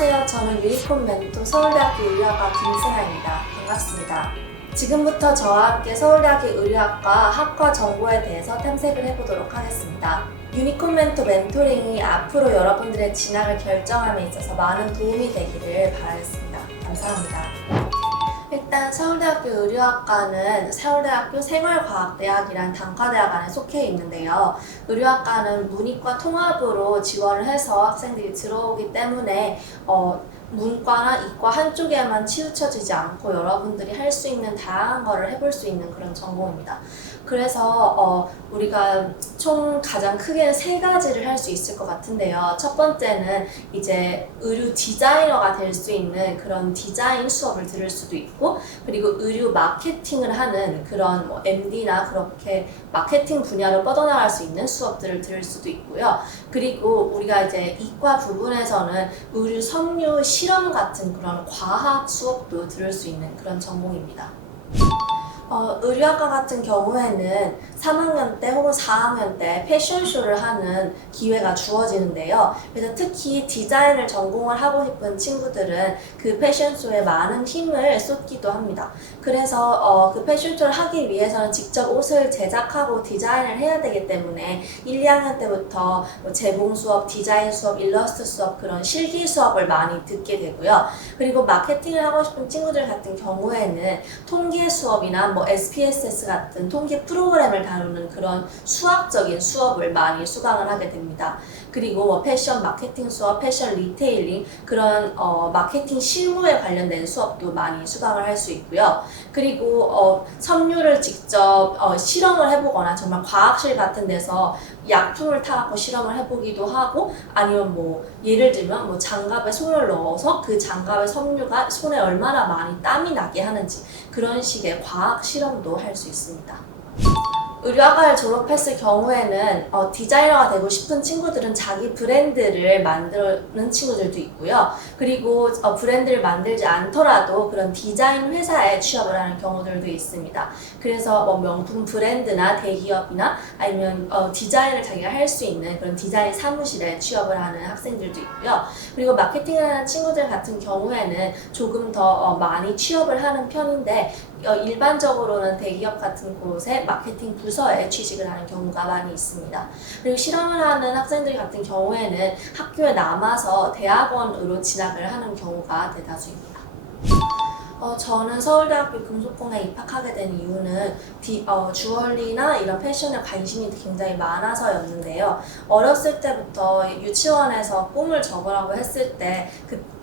안녕하세요. 저는 유니콘 멘토 서울대학교 의료학과 김승아입니다. 반갑습니다. 지금부터 저와 함께 서울대학교 의료학과 학과 정보에 대해서 탐색을 해보도록 하겠습니다. 유니콘 멘토 멘토링이 앞으로 여러분들의 진학을 결정함에 있어서 많은 도움이 되기를 바라겠습니다. 감사합니다. 일단 서울대학교 의료학과는 서울대학교 생활과학대학이란 단과대학 안에 속해 있는데요. 의료학과는 문이과 통합으로 지원을 해서 학생들이 들어오기 때문에 문과나 이과 한쪽에만 치우쳐지지 않고 여러분들이 할 수 있는 다양한 거를 해볼 수 있는 그런 전공입니다. 그래서 우리가 총 가장 크게는 세 가지를 할 수 있을 것 같은데요. 첫 번째는 이제 의류 디자이너가 될 수 있는 그런 디자인 수업을 들을 수도 있고, 그리고 의류 마케팅을 하는 그런 MD나 그렇게 마케팅 분야로 뻗어나갈 수 있는 수업들을 들을 수도 있고요. 그리고 우리가 이제 이과 부분에서는 의류 섬유 실험 같은 그런 과학 수업도 들을 수 있는 그런 전공입니다. 의류학과 같은 경우에는 3학년 때 혹은 4학년 때 패션쇼를 하는 기회가 주어지는데요. 그래서 특히 디자인을 전공을 하고 싶은 친구들은 그 패션쇼에 많은 힘을 쏟기도 합니다. 그래서 그 패션쇼를 하기 위해서는 직접 옷을 제작하고 디자인을 해야 되기 때문에 1, 2학년 때부터 재봉 수업, 디자인 수업, 일러스트 수업, 그런 실기 수업을 많이 듣게 되고요. 그리고 마케팅을 하고 싶은 친구들 같은 경우에는 통계 수업이나 SPSS 같은 통계 프로그램을 다루는 그런 수학적인 수업을 많이 수강을 하게 됩니다. 그리고 패션 마케팅 수업, 패션 리테일링, 그런 마케팅 실무에 관련된 수업도 많이 수강을 할 수 있고요. 그리고 섬유를 직접 실험을 해보거나 정말 과학실 같은 데서 약품을 타갖고 실험을 해보기도 하고, 아니면 예를 들면 장갑에 손을 넣어서 그 장갑의 섬유가 손에 얼마나 많이 땀이 나게 하는지, 그런 식의 과학 실험도 할 수 있습니다. 의료학과를 졸업했을 경우에는 디자이너가 되고 싶은 친구들은 자기 브랜드를 만드는 친구들도 있고요. 그리고 브랜드를 만들지 않더라도 그런 디자인 회사에 취업을 하는 경우들도 있습니다. 그래서 명품 브랜드나 대기업이나 아니면 디자인을 자기가 할 수 있는 그런 디자인 사무실에 취업을 하는 학생들도 있고요. 그리고 마케팅을 하는 친구들 같은 경우에는 조금 더 많이 취업을 하는 편인데, 일반적으로는 대기업 같은 곳에 마케팅 부서에 취직을 하는 경우가 많이 있습니다. 그리고 실험을 하는 학생들 같은 경우에는 학교에 남아서 대학원으로 진학을 하는 경우가 대다수입니다. 저는 서울대학교 금속공에 입학하게 된 이유는 주얼리나 이런 패션에 관심이 굉장히 많아서였는데요. 어렸을 때부터 유치원에서 꿈을 적으라고 했을 때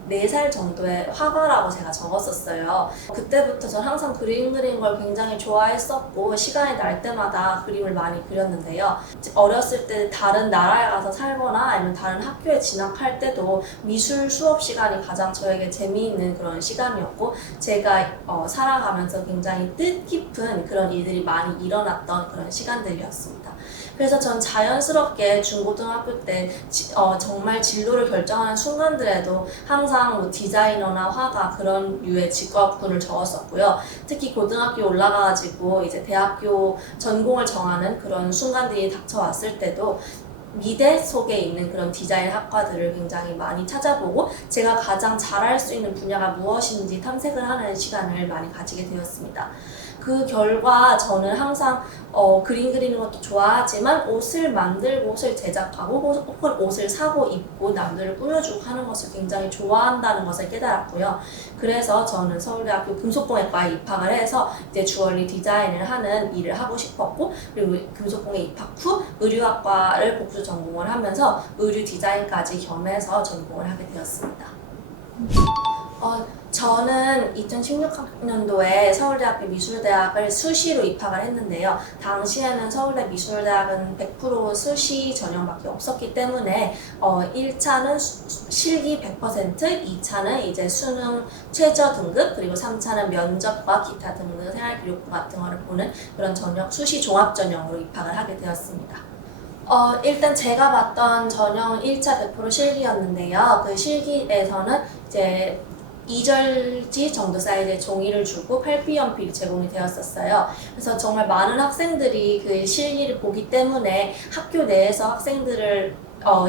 4살 정도의 화가라고 제가 적었었어요. 그때부터 전 항상 그림 그리는 걸 굉장히 좋아했었고, 시간이 날 때마다 그림을 많이 그렸는데요. 어렸을 때 다른 나라에 가서 살거나 아니면 다른 학교에 진학할 때도 미술 수업 시간이 가장 저에게 재미있는 그런 시간이었고, 제가 살아가면서 굉장히 뜻깊은 그런 일들이 많이 일어났던 그런 시간들이었습니다. 그래서 전 자연스럽게 중고등학교 때 정말 진로를 결정하는 순간들에도 항상 디자이너나 화가 그런 류의 직업군을 적었었고요. 특히 고등학교 올라가가지고 이제 대학교 전공을 정하는 그런 순간들이 닥쳐왔을 때도 미대 속에 있는 그런 디자인 학과들을 굉장히 많이 찾아보고, 제가 가장 잘할 수 있는 분야가 무엇인지 탐색을 하는 시간을 많이 가지게 되었습니다. 그 결과 저는 항상 그림 그리는 것도 좋아하지만 옷을 만들고 옷을 제작하고 혹은 옷을 사고 입고 남들을 꾸며주고 하는 것을 굉장히 좋아한다는 것을 깨달았고요. 그래서 저는 서울대학교 금속공예과에 입학을 해서 이제 주얼리 디자인을 하는 일을 하고 싶었고, 그리고 금속공예 입학 후 의류학과를 복수 전공을 하면서 의류 디자인까지 겸해서 전공을 하게 되었습니다. 저는 2016학년도에 서울대학교 미술대학을 수시로 입학을 했는데요. 당시에는 서울대 미술대학은 100% 수시 전형밖에 없었기 때문에 1차는 실기 100%, 2차는 이제 수능 최저 등급, 그리고 3차는 면접과 기타 등등 생활기록부 같은 거를 보는 그런 전형, 수시 종합 전형으로 입학을 하게 되었습니다. 일단 제가 봤던 전형은 1차 100% 실기였는데요. 그 실기에서는 이제 2절지 정도 사이즈의 종이를 주고 8B 연필이 제공이 되었었어요. 그래서 정말 많은 학생들이 그 실기를 보기 때문에 학교 내에서 학생들을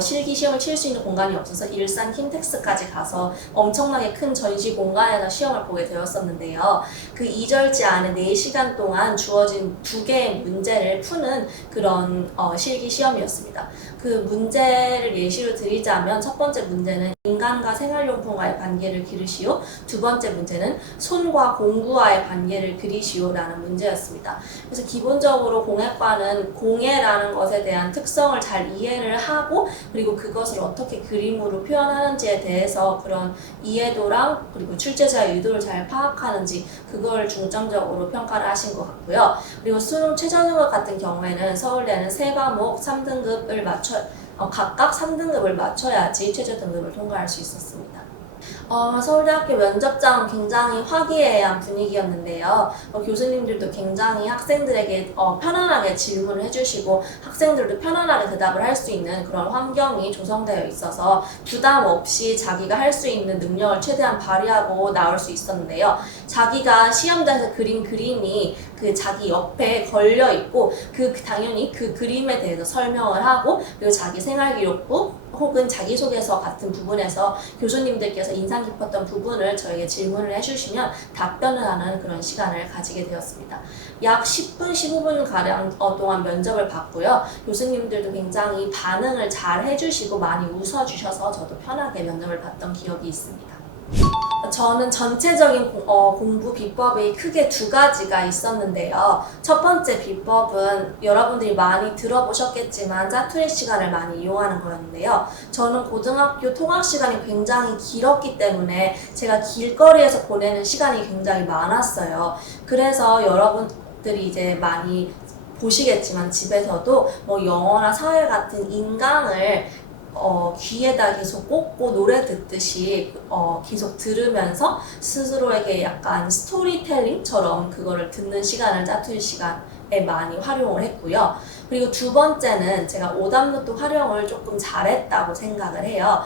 실기 시험을 칠 수 있는 공간이 없어서 일산 킨텍스까지 가서 엄청나게 큰 전시 공간에서 시험을 보게 되었었는데요. 그 2절지 안에 4시간 동안 주어진 2개의 문제를 푸는 그런 실기 시험이었습니다. 그 문제를 예시로 드리자면 첫 번째 문제는 인간과 생활용품과의 관계를 기르시오. 두 번째 문제는 손과 공구와의 관계를 그리시오라는 문제였습니다. 그래서 기본적으로 공예과는 공예라는 것에 대한 특성을 잘 이해를 하고 그리고 그것을 어떻게 그림으로 표현하는지에 대해서 그런 이해도랑 그리고 출제자의 의도를 잘 파악하는지 그걸 중점적으로 평가를 하신 것 같고요. 그리고 수능 최저등급 같은 경우에는 서울대는 3과목 3등급을 각각 3등급을 맞춰야지 최저등급을 통과할 수 있었습니다. 서울대학교 면접장은 굉장히 화기애애한 분위기였는데요. 교수님들도 굉장히 학생들에게 편안하게 질문을 해주시고 학생들도 편안하게 대답을 할 수 있는 그런 환경이 조성되어 있어서 부담 없이 자기가 할 수 있는 능력을 최대한 발휘하고 나올 수 있었는데요. 자기가 시험장에서 그린 그림이 그 자기 옆에 걸려 있고 당연히 그 그림에 대해서 설명을 하고 그리고 자기 생활기록부 혹은 자기소개서 같은 부분에서 교수님들께서 인상 깊었던 부분을 저에게 질문을 해주시면 답변을 하는 그런 시간을 가지게 되었습니다. 약 10분, 15분가량 동안 면접을 봤고요. 교수님들도 굉장히 반응을 잘 해주시고 많이 웃어주셔서 저도 편하게 면접을 봤던 기억이 있습니다. 저는 전체적인 공부 비법이 크게 2가지가 있었는데요. 첫 번째 비법은 여러분들이 많이 들어보셨겠지만 짜투리 시간을 많이 이용하는 거였는데요. 저는 고등학교 통학 시간이 굉장히 길었기 때문에 제가 길거리에서 보내는 시간이 굉장히 많았어요. 그래서 여러분들이 이제 많이 보시겠지만 집에서도 뭐 영어나 사회 같은 인강을 귀에다 계속 꽂고 노래 듣듯이 계속 들으면서 스스로에게 약간 스토리텔링처럼 그거를 듣는 시간을 짜투리 시간에 많이 활용을 했고요. 그리고 두 번째는 제가 오답노트 활용을 조금 잘했다고 생각을 해요.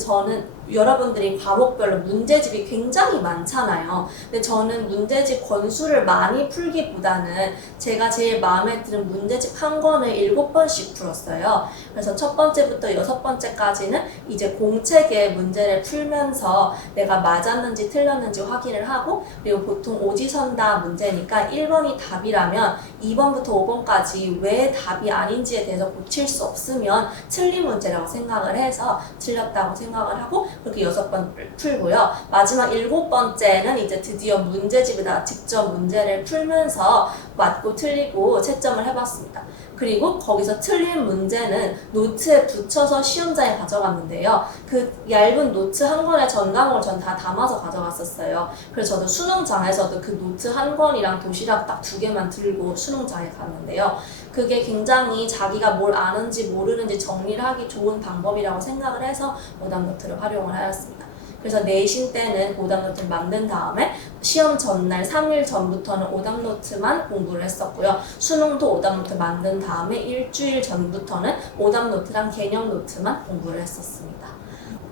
저는 여러분들이 과목별로 문제집이 굉장히 많잖아요. 근데 저는 문제집 권수를 많이 풀기보다는 제가 제일 마음에 드는 문제집 한 권을 7번씩 풀었어요. 그래서 첫 번째부터 6번째까지는 이제 공책의 문제를 풀면서 내가 맞았는지 틀렸는지 확인을 하고 그리고 보통 오지선다 문제니까 1번이 답이라면 2번부터 5번까지 왜 답이 아닌지에 대해서 고칠 수 없으면 틀린 문제라고 생각을 해서 틀렸다고 생각을 하고 그렇게 6번을 풀고요. 마지막 7번째는 이제 드디어 문제집에다 직접 문제를 풀면서 맞고 틀리고 채점을 해봤습니다. 그리고 거기서 틀린 문제는 노트에 붙여서 시험장에 가져갔는데요. 그 얇은 노트 한 권에 전 과목을 전 다 담아서 가져갔었어요. 그래서 저도 수능장에서도 그 노트 한 권이랑 도시락 딱 2개만 들고 수능장에 갔는데요. 그게 굉장히 자기가 뭘 아는지 모르는지 정리를 하기 좋은 방법이라고 생각을 해서 오답노트를 활용을 하였습니다. 그래서 내신 때는 오답노트를 만든 다음에 시험 전날 3일 전부터는 오답노트만 공부를 했었고요. 수능도 오답노트 만든 다음에 일주일 전부터는 오답노트랑 개념노트만 공부를 했었습니다.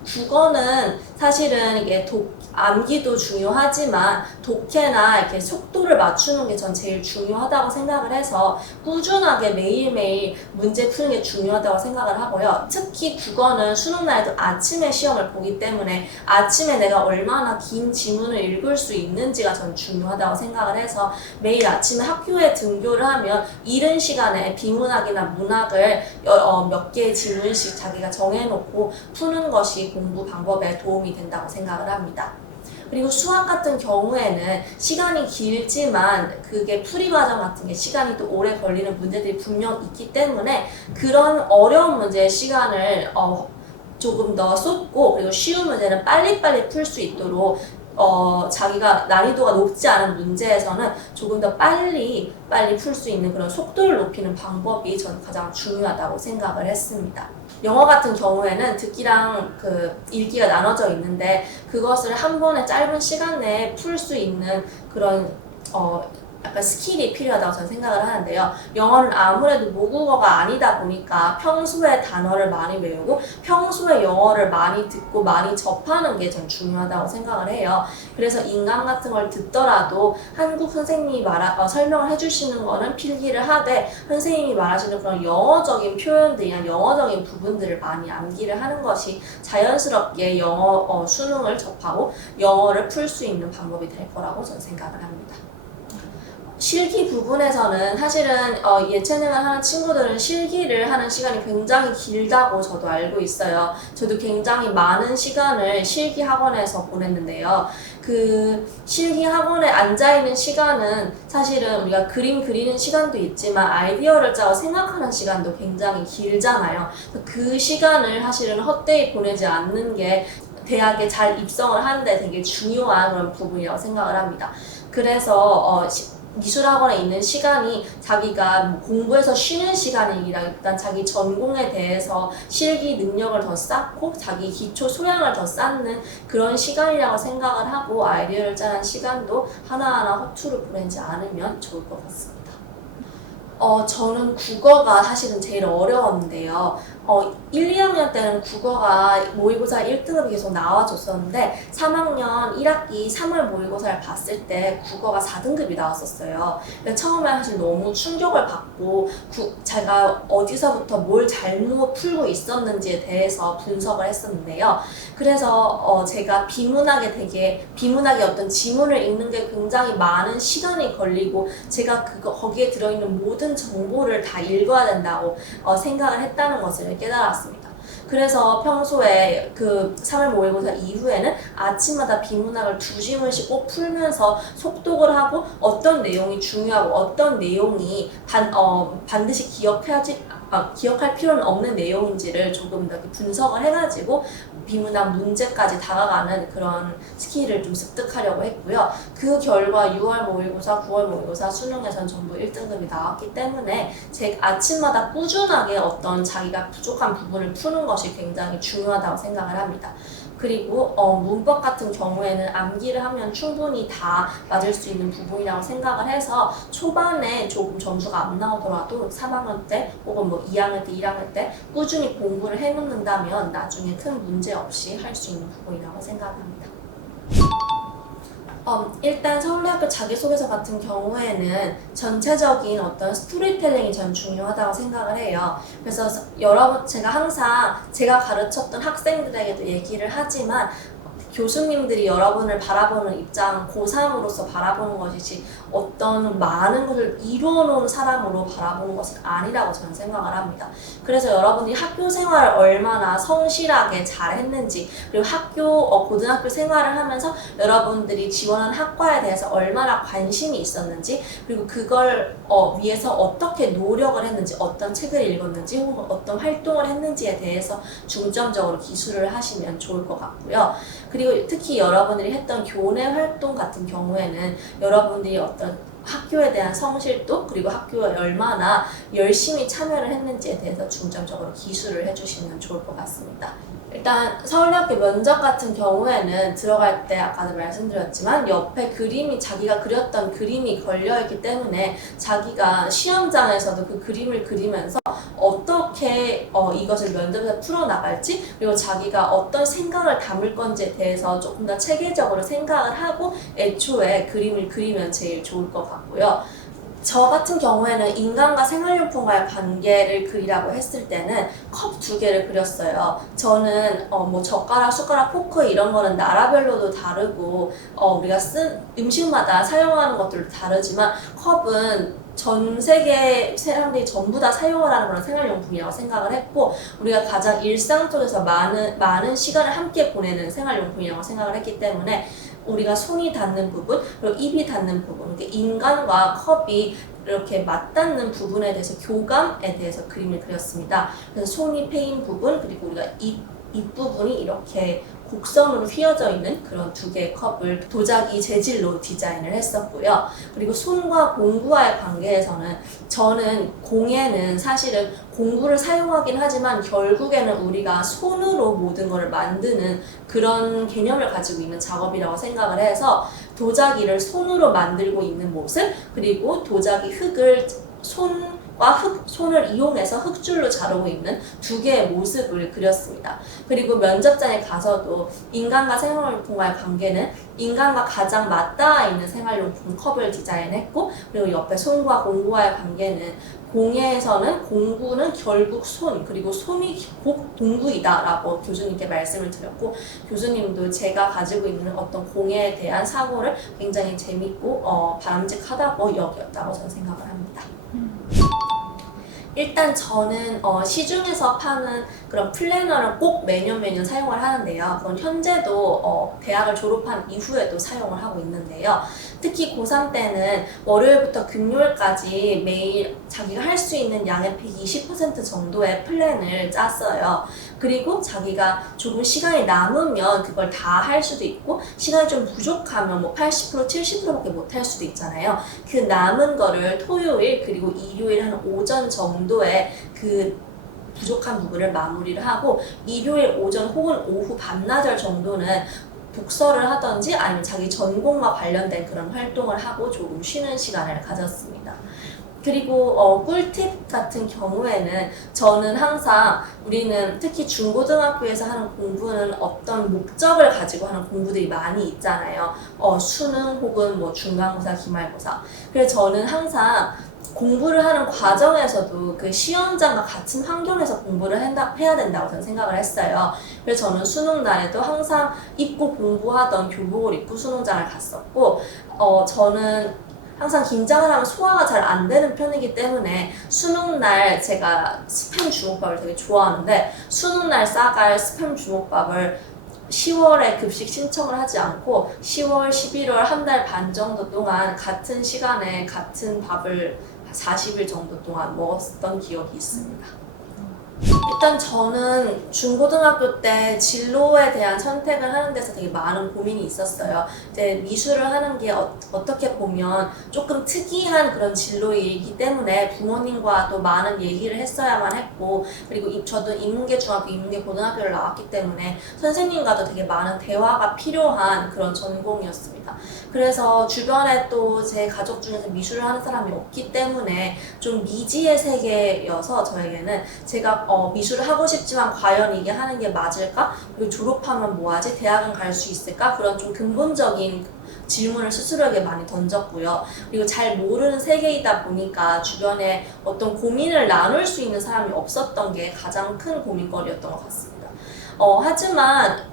국어는 사실은 이게 암기도 중요하지만 독해나 이렇게 속도를 맞추는 게 전 제일 중요하다고 생각을 해서 꾸준하게 매일매일 문제 푸는 게 중요하다고 생각을 하고요. 특히 국어는 수능날에도 아침에 시험을 보기 때문에 아침에 내가 얼마나 긴 지문을 읽을 수 있는지가 전 중요하다고 생각을 해서 매일 아침에 학교에 등교를 하면 이른 시간에 비문학이나 문학을 몇 개의 지문씩 자기가 정해놓고 푸는 것이 공부 방법에 도움이 된다고 생각을 합니다. 그리고 수학 같은 경우에는 시간이 길지만 그게 풀이 과정 같은 게 시간이 또 오래 걸리는 문제들이 분명 있기 때문에 그런 어려운 문제의 시간을 조금 더 쏟고 그리고 쉬운 문제는 빨리빨리 풀 수 있도록 자기가 난이도가 높지 않은 문제에서는 조금 더 빨리 풀 수 있는 그런 속도를 높이는 방법이 저는 가장 중요하다고 생각을 했습니다. 영어 같은 경우에는 듣기랑 읽기가 나눠져 있는데 그것을 한 번에 짧은 시간 내에 풀 수 있는 그런 약간 스킬이 필요하다고 저는 생각을 하는데요. 영어는 아무래도 모국어가 아니다 보니까 평소에 단어를 많이 외우고 평소에 영어를 많이 듣고 많이 접하는 게 전 중요하다고 생각을 해요. 그래서 인강 같은 걸 듣더라도 한국 선생님이 설명을 해주시는 거는 필기를 하되 선생님이 말하시는 그런 영어적인 표현들이나 영어적인 부분들을 많이 암기를 하는 것이 자연스럽게 영어 수능을 접하고 영어를 풀 수 있는 방법이 될 거라고 저는 생각을 합니다. 실기 부분에서는 사실은 예체능을 하는 친구들은 실기를 하는 시간이 굉장히 길다고 저도 알고 있어요. 저도 굉장히 많은 시간을 실기 학원에서 보냈는데요. 그 실기 학원에 앉아있는 시간은 사실은 우리가 그림 그리는 시간도 있지만 아이디어를 짜고 생각하는 시간도 굉장히 길잖아요. 그 시간을 사실은 헛되이 보내지 않는 게 대학에 잘 입성을 하는데 되게 중요한 그런 부분이라고 생각을 합니다. 그래서 미술학원에 있는 시간이 자기가 공부해서 쉬는 시간이기보단 자기 전공에 대해서 실기 능력을 더 쌓고 자기 기초 소양을 더 쌓는 그런 시간이라고 생각을 하고 아이디어를 짜는 시간도 하나하나 허투루 보내지 않으면 좋을 것 같습니다. 저는 국어가 사실은 제일 어려웠는데요. 1, 2학년 때는 국어가 모의고사 1등급이 계속 나와줬었는데 3학년 1학기 3월 모의고사를 봤을 때 국어가 4등급이 나왔었어요. 처음에 사실 너무 충격을 받고 제가 어디서부터 뭘 잘못 풀고 있었는지에 대해서 분석을 했었는데요. 그래서 제가 비문학의 어떤 지문을 읽는 게 굉장히 많은 시간이 걸리고 제가 거기에 들어있는 모든 정보를 다 읽어야 된다고 생각을 했다는 것을 깨달았습니다. 그래서 평소에 그 3월 모의고사 이후에는 아침마다 비문학을 2지문씩 꼭 풀면서 속독을 하고 어떤 내용이 중요하고 어떤 내용이 반드시 기억할 필요는 없는 내용인지를 조금 더 분석을 해가지고 비문학 문제까지 다가가는 그런 스킬을 좀 습득하려고 했고요. 그 결과 6월 모의고사, 9월 모의고사 수능에선 전부 1등급이 나왔기 때문에 아침마다 꾸준하게 어떤 자기가 부족한 부분을 푸는 것이 굉장히 중요하다고 생각을 합니다. 그리고 문법 같은 경우에는 암기를 하면 충분히 다 맞을 수 있는 부분이라고 생각을 해서 초반에 조금 점수가 안 나오더라도 3학년 때 혹은 2학년 때, 1학년 때 꾸준히 공부를 해놓는다면 나중에 큰 문제 없이 할 수 있는 부분이라고 생각합니다. 일단 서울대학교 자기소개서 같은 경우에는 전체적인 어떤 스토리텔링이 전 중요하다고 생각을 해요. 그래서 여러분, 제가 항상 제가 가르쳤던 학생들에게도 얘기를 하지만 교수님들이 여러분을 바라보는 입장, 고3으로서 바라보는 것이지 어떤 많은 것을 이루어놓은 사람으로 바라보는 것은 아니라고 저는 생각을 합니다. 그래서 여러분이 학교 생활을 얼마나 성실하게 잘했는지, 그리고 고등학교 생활을 하면서 여러분들이 지원한 학과에 대해서 얼마나 관심이 있었는지, 그리고 그걸 위해서 어떻게 노력을 했는지, 어떤 책을 읽었는지, 혹은 어떤 활동을 했는지에 대해서 중점적으로 기술을 하시면 좋을 것 같고요. 그리고 특히 여러분들이 했던 교내 활동 같은 경우에는 여러분들이 어떤 학교에 대한 성실도 그리고 학교에 얼마나 열심히 참여를 했는지에 대해서 중점적으로 기술을 해주시면 좋을 것 같습니다. 일단 서울대학교 면접 같은 경우에는 들어갈 때 아까도 말씀드렸지만 옆에 자기가 그렸던 그림이 걸려있기 때문에 자기가 시험장에서도 그 그림을 그리면서 어떻게 이것을 면접에서 풀어나갈지, 그리고 자기가 어떤 생각을 담을 건지에 대해서 조금 더 체계적으로 생각을 하고 애초에 그림을 그리면 제일 좋을 것 같고요. 저 같은 경우에는 인간과 생활용품과의 관계를 그리라고 했을 때는 컵 2개를 그렸어요. 저는 젓가락, 숟가락, 포크 이런 거는 나라별로도 다르고 우리가 쓴 음식마다 사용하는 것들도 다르지만 컵은 전 세계 사람들이 전부 다 사용을 하는 그런 생활용품이라고 생각을 했고, 우리가 가장 일상 속에서 많은 시간을 함께 보내는 생활용품이라고 생각을 했기 때문에 우리가 손이 닿는 부분, 그리고 입이 닿는 부분, 인간과 컵이 이렇게 맞닿는 부분에 대해서 교감에 대해서 그림을 그렸습니다. 그래서 손이 패인 부분, 그리고 우리가 입 부분이 이렇게 곡선으로 휘어져 있는 그런 두 개의 컵을 도자기 재질로 디자인을 했었고요. 그리고 손과 공구와의 관계에서는 저는 공예는 사실은 공구를 사용하긴 하지만 결국에는 우리가 손으로 모든 것을 만드는 그런 개념을 가지고 있는 작업이라고 생각을 해서 도자기를 손으로 만들고 있는 모습, 그리고 도자기 흙을 손을 이용해서 흙줄로 자르고 있는 두 개의 모습을 그렸습니다. 그리고 면접장에 가서도 인간과 생활용품과의 관계는 인간과 가장 맞닿아 있는 생활용품 컵을 디자인했고, 그리고 옆에 손과 공구와의 관계는 공예에서는 공구는 결국 손, 그리고 손이 곧 공구이다 라고 교수님께 말씀을 드렸고, 교수님도 제가 가지고 있는 어떤 공예에 대한 사고를 굉장히 재밌고 바람직하다고 여겼다고 저는 생각을 합니다. 일단 저는 시중에서 파는 그런 플래너를 꼭 매년 사용을 하는데요. 그건 현재도 대학을 졸업한 이후에도 사용을 하고 있는데요. 특히 고3 때는 월요일부터 금요일까지 매일 자기가 할 수 있는 양의 120% 정도의 플랜을 짰어요. 그리고 자기가 조금 시간이 남으면 그걸 다 할 수도 있고, 시간이 좀 부족하면 뭐 80%, 70%밖에 못 할 수도 있잖아요. 그 남은 거를 토요일 그리고 일요일 한 오전 정도에 그 부족한 부분을 마무리를 하고, 일요일 오전 혹은 오후 반나절 정도는 독서를 하던지 아니면 자기 전공과 관련된 그런 활동을 하고 조금 쉬는 시간을 가졌습니다. 그리고 꿀팁 같은 경우에는 저는 항상 우리는 특히 중고등학교에서 하는 공부는 어떤 목적을 가지고 하는 공부들이 많이 있잖아요. 수능 혹은 뭐 중간고사, 기말고사. 그래서 저는 항상 공부를 하는 과정에서도 그 시험장과 같은 환경에서 공부를 해야 된다고 저는 생각을 했어요. 그래서 저는 수능 날에도 항상 입고 공부하던 교복을 입고 수능장을 갔었고, 저는 항상 긴장을 하면 소화가 잘 안 되는 편이기 때문에 수능날 제가 스팸 주먹밥을 되게 좋아하는데, 수능날 싸갈 스팸 주먹밥을 10월에 급식 신청을 하지 않고 10월, 11월 한 달 반 정도 동안 같은 시간에 같은 밥을 40일 정도 동안 먹었던 기억이 있습니다. 일단 저는 중고등학교 때 진로에 대한 선택을 하는 데서 되게 많은 고민이 있었어요. 이제 미술을 하는 게 어떻게 보면 조금 특이한 그런 진로이기 때문에 부모님과 또 많은 얘기를 했어야만 했고, 그리고 저도 인문계 중학교, 인문계 고등학교를 나왔기 때문에 선생님과도 되게 많은 대화가 필요한 그런 전공이었습니다. 그래서 주변에 또 제 가족 중에서 미술을 하는 사람이 없기 때문에 좀 미지의 세계여서 저에게는 제가 미술을 하고 싶지만 과연 이게 하는 게 맞을까? 그리고 졸업하면 뭐하지? 대학은 갈 수 있을까? 그런 좀 근본적인 질문을 스스로에게 많이 던졌고요. 그리고 잘 모르는 세계이다 보니까 주변에 어떤 고민을 나눌 수 있는 사람이 없었던 게 가장 큰 고민거리였던 것 같습니다. 하지만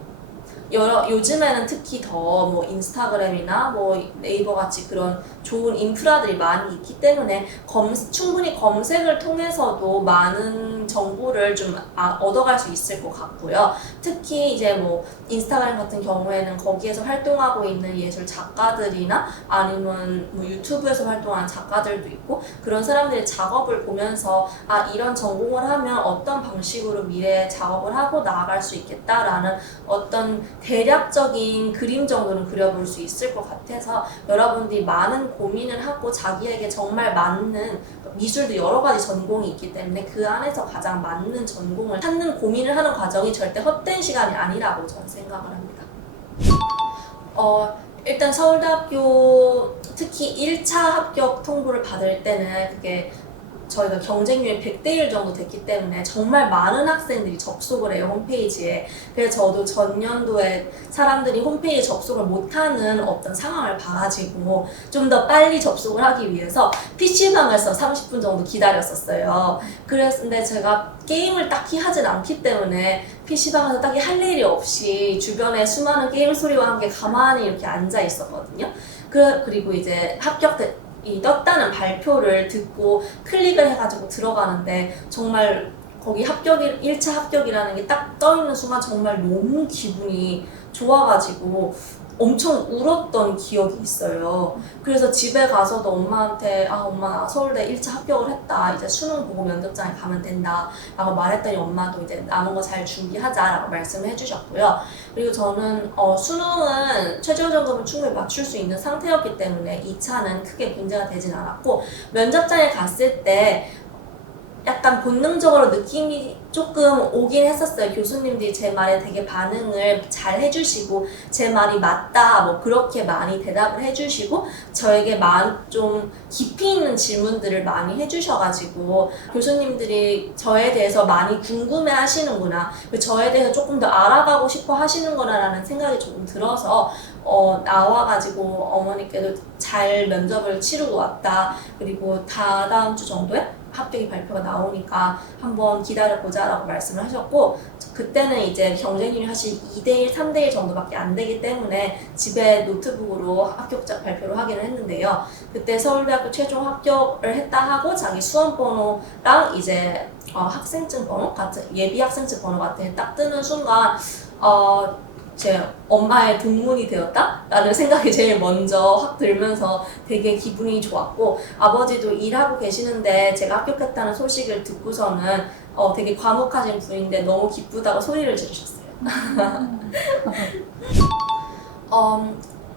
요즘에는 특히 더 뭐 인스타그램이나 뭐 네이버 같이 그런 좋은 인프라들이 많이 있기 때문에 충분히 검색을 통해서도 많은 정보를 좀 얻어갈 수 있을 것 같고요. 특히 이제 뭐 인스타그램 같은 경우에는 거기에서 활동하고 있는 예술 작가들이나 아니면 뭐 유튜브에서 활동하는 작가들도 있고, 그런 사람들의 작업을 보면서 이런 전공을 하면 어떤 방식으로 미래에 작업을 하고 나아갈 수 있겠다라는 어떤 대략적인 그림 정도는 그려볼 수 있을 것 같아서, 여러분들이 많은 고민을 하고 자기에게 정말 맞는, 미술도 여러 가지 전공이 있기 때문에 그 안에서 가장 맞는 전공을 찾는 고민을 하는 과정이 절대 헛된 시간이 아니라고 저는 생각을 합니다. 일단 서울대학교 특히 1차 합격 통보를 받을 때는 그게 저희가 경쟁률이 100대 1 정도 됐기 때문에 정말 많은 학생들이 접속을 해요, 홈페이지에. 그래서 저도 전년도에 사람들이 홈페이지 접속을 못하는 어떤 상황을 봐가지고 좀 더 빨리 접속을 하기 위해서 PC방에서 30분 정도 기다렸었어요. 근데 제가 게임을 딱히 하진 않기 때문에 PC방에서 딱히 할 일이 없이 주변에 수많은 게임 소리와 함께 가만히 이렇게 앉아 있었거든요. 그리고 이제 떴다는 발표를 듣고 클릭을 해가지고 들어가는데 정말 거기 1차 합격이라는 게 딱 떠있는 순간 정말 너무 기분이 좋아가지고 엄청 울었던 기억이 있어요. 그래서 집에 가서도 엄마한테 엄마 나 서울대 1차 합격을 했다. 이제 수능 보고 면접장에 가면 된다. 라고 말했더니 엄마도 이제 남은 거 잘 준비하자 라고 말씀을 해주셨고요. 그리고 저는 수능은 최저점검을 충분히 맞출 수 있는 상태였기 때문에 2차는 크게 문제가 되진 않았고 면접장에 갔을 때 약간 본능적으로 느낌이 조금 오긴 했었어요. 교수님들이 제 말에 되게 반응을 잘 해주시고 제 말이 맞다 뭐 그렇게 많이 대답을 해주시고 저에게 좀 깊이 있는 질문들을 많이 해주셔가지고 교수님들이 저에 대해서 많이 궁금해 하시는구나, 저에 대해서 조금 더 알아가고 싶어 하시는구나 라는 생각이 조금 들어서 나와가지고 어머니께도 잘 면접을 치르고 왔다, 그리고 다다음 주 정도에 합격이 발표가 나오니까 한번 기다려보자 라고 말씀을 하셨고, 그때는 이제 경쟁률이 사실 2대1, 3대1 정도밖에 안 되기 때문에 집에 노트북으로 합격자 발표를 하기는 했는데요. 그때 서울대학교 최종 합격을 했다 하고 자기 수험번호랑 이제 학생증 번호 같은, 예비 학생증 번호 같은 게 딱 뜨는 순간 제 엄마의 동문이 되었다? 라는 생각이 제일 먼저 확 들면서 되게 기분이 좋았고, 아버지도 일하고 계시는데 제가 합격했다는 소식을 듣고서는 되게 과묵하신 분인데 너무 기쁘다고 소리를 지르셨어요.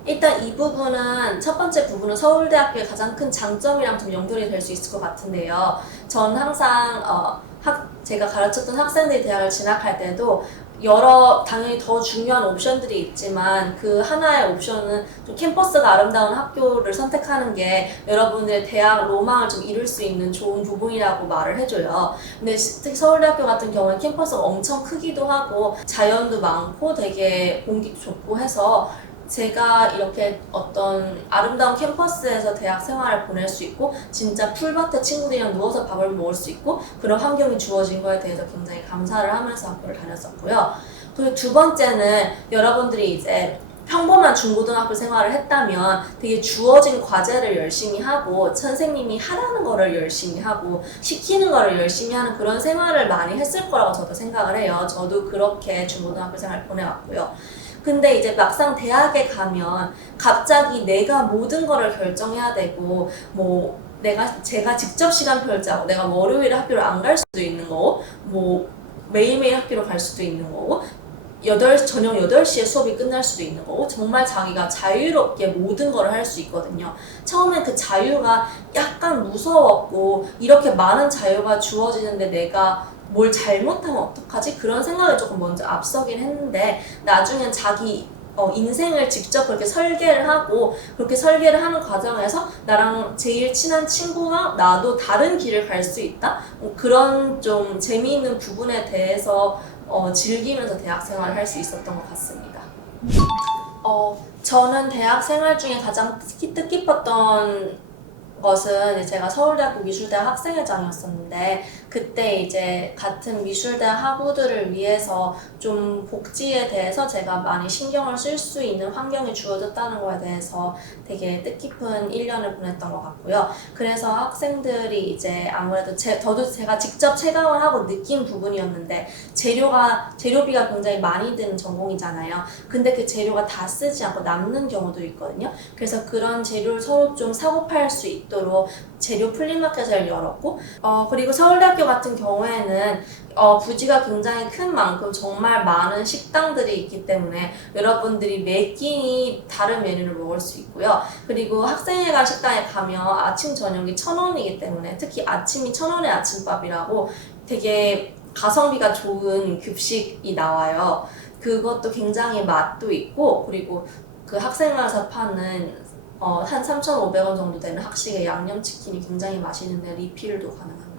일단 이 부분은, 첫 번째 부분은 서울대학교의 가장 큰 장점이랑 좀 연결이 될 수 있을 것 같은데요. 전 항상 제가 가르쳤던 학생들이 대학을 진학할 때도 당연히 더 중요한 옵션들이 있지만 그 하나의 옵션은 좀 캠퍼스가 아름다운 학교를 선택하는 게 여러분들의 대학 로망을 좀 이룰 수 있는 좋은 부분이라고 말을 해줘요. 근데 특히 서울대학교 같은 경우는 캠퍼스가 엄청 크기도 하고 자연도 많고 되게 공기도 좋고 해서 제가 이렇게 어떤 아름다운 캠퍼스에서 대학 생활을 보낼 수 있고 진짜 풀밭에 친구들이랑 누워서 밥을 먹을 수 있고 그런 환경이 주어진 거에 대해서 굉장히 감사를 하면서 학교를 다녔었고요. 그리고 두 번째는, 여러분들이 이제 평범한 중고등학교 생활을 했다면 되게 주어진 과제를 열심히 하고 선생님이 하라는 거를 열심히 하고 시키는 거를 열심히 하는 그런 생활을 많이 했을 거라고 저도 생각을 해요. 저도 그렇게 중고등학교 생활을 보내왔고요. 근데 이제 막상 대학에 가면 갑자기 내가 모든 거를 결정해야 되고, 제가 직접 시간표를 짜고, 내가 월요일에 학교를 안 갈 수도 있는 거고, 매일매일 학교를 갈 수도 있는 거고, 저녁 8시에 수업이 끝날 수도 있는 거고, 정말 자기가 자유롭게 모든 걸 할 수 있거든요. 처음엔 그 자유가 약간 무서웠고, 이렇게 많은 자유가 주어지는데 내가 뭘 잘못하면 어떡하지? 그런 생각이 조금 먼저 앞서긴 했는데, 나중엔 자기 인생을 직접 그렇게 설계를 하고, 그렇게 설계를 하는 과정에서 나랑 제일 친한 친구와 나도 다른 길을 갈 수 있다? 그런 좀 재미있는 부분에 대해서 즐기면서 대학 생활을 할 수 있었던 것 같습니다. 저는 대학 생활 중에 가장 뜻깊었던 것은 제가 서울대학교 미술대학 학생회장이었었는데, 그때 이제 같은 미술대학 학우들을 위해서 좀 복지에 대해서 제가 많이 신경을 쓸 수 있는 환경이 주어졌다는 거에 대해서 되게 뜻깊은 1년을 보냈던 것 같고요. 그래서 학생들이 이제 아무래도 저도 제가 직접 체감을 하고 느낀 부분이었는데, 재료비가 굉장히 많이 드는 전공이잖아요. 근데 그 재료가 다 쓰지 않고 남는 경우도 있거든요. 그래서 그런 재료를 서로 좀 사고 팔 수 있도록 재료 플리마켓을 열었고, 그리고 서울대학교 같은 경우에는 부지가 굉장히 큰 만큼 정말 많은 식당들이 있기 때문에 여러분들이 매 끼니 다른 메뉴를 먹을 수 있고요. 그리고 학생회관 식당에 가면 아침 저녁이 1,000원이기 때문에, 특히 아침이 1,000원의 아침밥이라고 되게 가성비가 좋은 급식이 나와요. 그것도 굉장히 맛도 있고, 그리고 그 학생회관에서 파는 한 3,500원 정도 되는 학식의 양념치킨이 굉장히 맛있는데 리필도 가능합니다.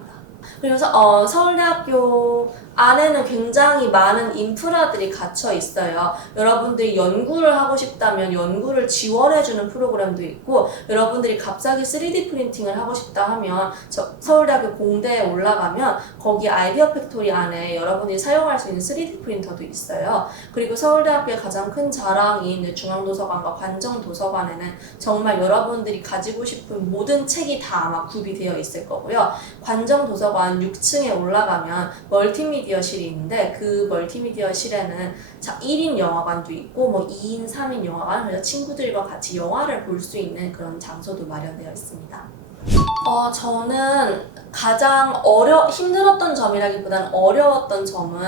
그래서 서울대학교 안에는 굉장히 많은 인프라들이 갖춰 있어요. 여러분들이 연구를 하고 싶다면 연구를 지원해주는 프로그램도 있고, 여러분들이 갑자기 3D 프린팅을 하고 싶다 하면 서울대학교 공대에 올라가면 거기 아이디어 팩토리 안에 여러분들이 사용할 수 있는 3D 프린터도 있어요. 그리고 서울대학교의 가장 큰 자랑인 중앙도서관과 관정도서관에는 정말 여러분들이 가지고 싶은 모든 책이 다 아마 구비되어 있을 거고요. 관정도서관 도서관 6층에 올라가면 멀티미디어실이 있는데 그 멀티미디어실에는 1인 영화관도 있고 뭐 2인, 3인 영화관, 그래서 친구들과 같이 영화를 볼 수 있는 그런 장소도 마련되어 있습니다. 저는 가장 힘들었던 점이라기보다는 어려웠던 점은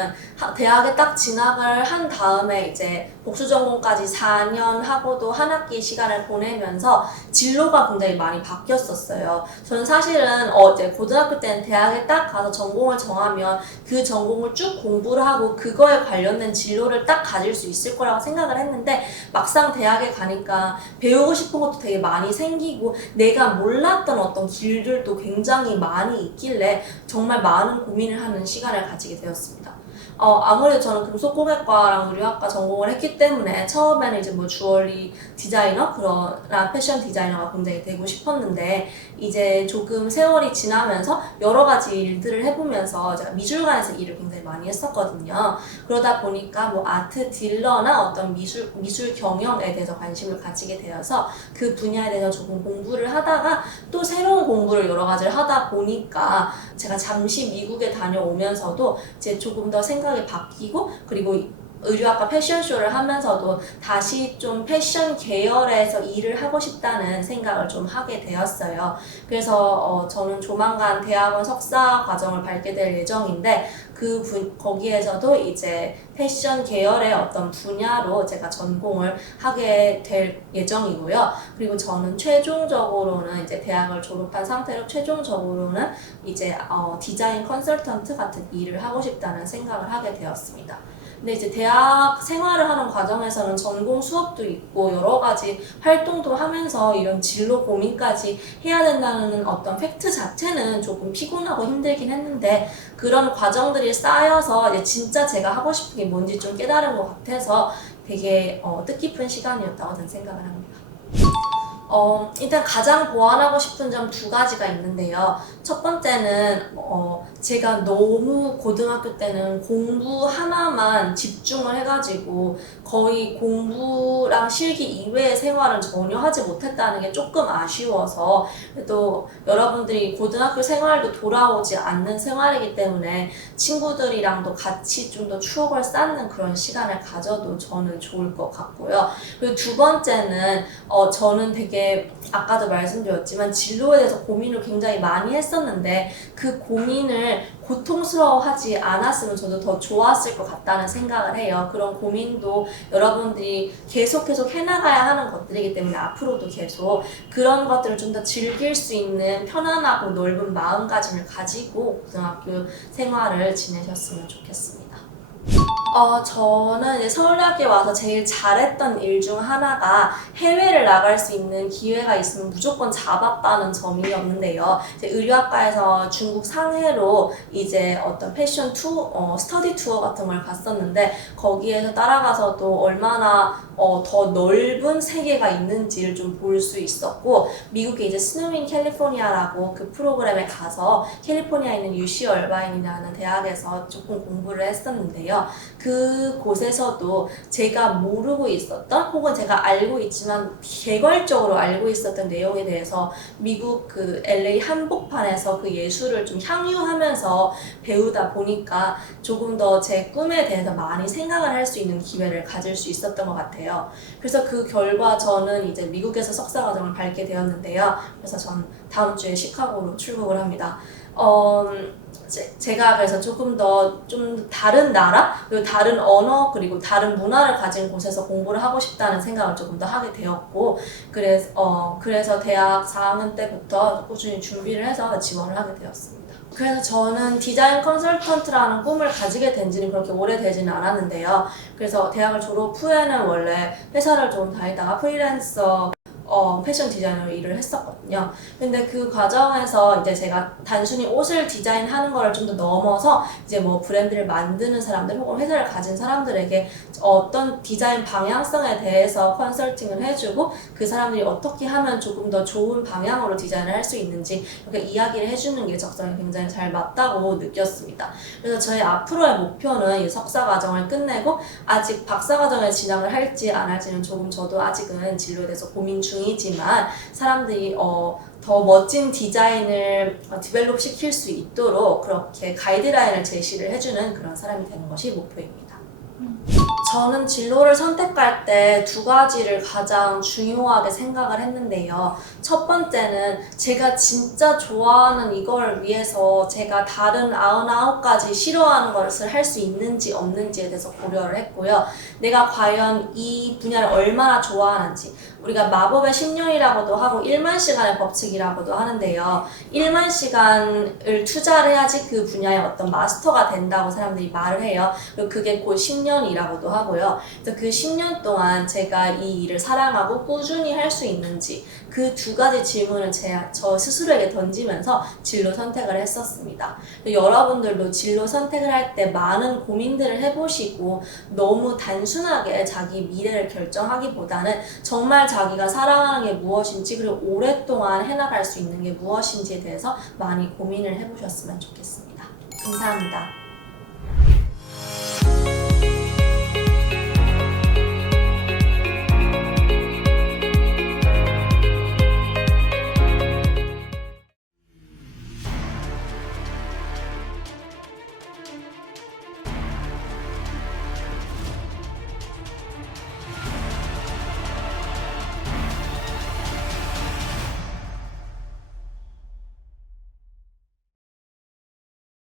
대학에 딱 진학을 한 다음에 이제 복수전공까지 4년 하고도 한 학기 시간을 보내면서 진로가 굉장히 많이 바뀌었었어요. 저는 사실은 이제 고등학교 때는 대학에 딱 가서 전공을 정하면 그 전공을 쭉 공부를 하고 그거에 관련된 진로를 딱 가질 수 있을 거라고 생각을 했는데 막상 대학에 가니까 배우고 싶은 것도 되게 많이 생기고 내가 몰랐던 어떤 길들도 굉장히 많이 있길래 정말 많은 고민을 하는 시간을 가지게 되었습니다. 아무래도 저는 금속공예과랑 의류학과 전공을 했기 때문에 처음에는 이제 뭐 주얼리 디자이너, 그런 패션 디자이너가 굉장히 되고 싶었는데 이제 조금 세월이 지나면서 여러 가지 일들을 해보면서 제가 미술관에서 일을 굉장히 많이 했었거든요. 그러다 보니까 뭐 아트 딜러나 어떤 미술 경영에 대해서 관심을 가지게 되어서 그 분야에 대해서 조금 공부를 하다가 또 새로운 공부를 여러 가지를 하다 보니까 제가 잠시 미국에 다녀오면서도 이제 조금 더 생각이 바뀌고 그리고 의류학과 패션쇼를 하면서도 다시 좀 패션 계열에서 일을 하고 싶다는 생각을 좀 하게 되었어요. 그래서 저는 조만간 대학원 석사 과정을 밟게 될 예정인데 거기에서도 이제 패션 계열의 어떤 분야로 제가 전공을 하게 될 예정이고요. 그리고 저는 최종적으로는 이제 대학을 졸업한 상태로 최종적으로는 이제 디자인 컨설턴트 같은 일을 하고 싶다는 생각을 하게 되었습니다. 근데 이제 대학 생활을 하는 과정에서는 전공 수업도 있고 여러 가지 활동도 하면서 이런 진로 고민까지 해야 된다는 어떤 팩트 자체는 조금 피곤하고 힘들긴 했는데 그런 과정들이 쌓여서 이제 진짜 제가 하고 싶은 게 뭔지 좀 깨달은 것 같아서 되게 뜻깊은 시간이었다고 저는 생각을 합니다. 일단 가장 보완하고 싶은 점 2가지가 있는데요. 첫 번째는 제가 너무 고등학교 때는 공부 하나만 집중을 해가지고 거의 공부랑 실기 이외의 생활은 전혀 하지 못했다는 게 조금 아쉬워서 또 여러분들이 고등학교 생활도 돌아오지 않는 생활이기 때문에 친구들이랑도 같이 좀 더 추억을 쌓는 그런 시간을 가져도 저는 좋을 것 같고요. 그리고 2번째는 저는 되게 아까도 말씀드렸지만 진로에 대해서 고민을 굉장히 많이 했었는데 그 고민을 고통스러워하지 않았으면 저도 더 좋았을 것 같다는 생각을 해요. 그런 고민도 여러분들이 계속 해나가야 하는 것들이기 때문에 앞으로도 계속 그런 것들을 좀 더 즐길 수 있는 편안하고 넓은 마음가짐을 가지고 고등학교 생활을 지내셨으면 좋겠습니다. 저는 이제 서울대학교에 와서 제일 잘했던 일 중 하나가 해외를 나갈 수 있는 기회가 있으면 무조건 잡았다는 점이었는데요. 이제 의류학과에서 중국 상해로 이제 어떤 패션 스터디 투어 같은 걸 갔었는데 거기에서 따라가서도 얼마나 더 넓은 세계가 있는지를 좀 볼 수 있었고 미국에 이제 스노윈 캘리포니아라고 그 프로그램에 가서 캘리포니아에 있는 UC 얼바인이라는 대학에서 조금 공부를 했었는데요. 그곳에서도 제가 모르고 있었던 혹은 제가 알고 있지만 개괄적으로 알고 있었던 내용에 대해서 미국 그 LA 한복판에서 그 예술을 좀 향유하면서 배우다 보니까 조금 더 제 꿈에 대해서 많이 생각을 할 수 있는 기회를 가질 수 있었던 것 같아요. 그래서 그 결과 저는 이제 미국에서 석사 과정을 밟게 되었는데요. 그래서 전 다음 주에 시카고로 출국을 합니다. 제가 그래서 조금 더 좀 다른 나라, 그리고 다른 언어, 그리고 다른 문화를 가진 곳에서 공부를 하고 싶다는 생각을 조금 더 하게 되었고, 그래서 대학 4학년 때부터 꾸준히 준비를 해서 지원을 하게 되었습니다. 그래서 저는 디자인 컨설턴트라는 꿈을 가지게 된 지는 그렇게 오래되지는 않았는데요. 그래서 대학을 졸업 후에는 원래 회사를 좀 다니다가 프리랜서 패션 디자이너로 일을 했었거든요. 근데 그 과정에서 이제 제가 단순히 옷을 디자인하는 거를 좀 더 넘어서 이제 뭐 브랜드를 만드는 사람들 혹은 회사를 가진 사람들에게 어떤 디자인 방향성에 대해서 컨설팅을 해주고 그 사람들이 어떻게 하면 조금 더 좋은 방향으로 디자인을 할 수 있는지 이렇게 이야기를 해주는 게 적성에 굉장히 잘 맞다고 느꼈습니다. 그래서 저희 앞으로의 목표는 이 석사 과정을 끝내고 아직 박사 과정에 진학을 할지 안 할지는 조금 저도 아직은 진로에 대해서 고민 중 중이지만 사람들이 더 멋진 디자인을 디벨롭 시킬 수 있도록 그렇게 가이드라인을 제시를 해주는 그런 사람이 되는 것이 목표입니다. 저는 진로를 선택할 때 두 가지를 가장 중요하게 생각을 했는데요. 첫 번째는 제가 진짜 좋아하는 이걸 위해서 제가 다른 99가지 싫어하는 것을 할 수 있는지 없는지에 대해서 고려를 했고요. 내가 과연 이 분야를 얼마나 좋아하는지, 우리가 마법의 10년이라고도 하고 1만 시간의 법칙이라고도 하는데요. 1만 시간을 투자를 해야지 그 분야의 어떤 마스터가 된다고 사람들이 말을 해요. 그리고 그게 곧 10년이라고도 하고요. 그래서 그 10년 동안 제가 이 일을 사랑하고 꾸준히 할 수 있는지 그 두 가지 질문을 저 스스로에게 던지면서 진로 선택을 했었습니다. 여러분들도 진로 선택을 할 때 많은 고민들을 해보시고 너무 단순하게 자기 미래를 결정하기보다는 정말 자기가 사랑하는 게 무엇인지 그리고 오랫동안 해나갈 수 있는 게 무엇인지에 대해서 많이 고민을 해보셨으면 좋겠습니다. 감사합니다.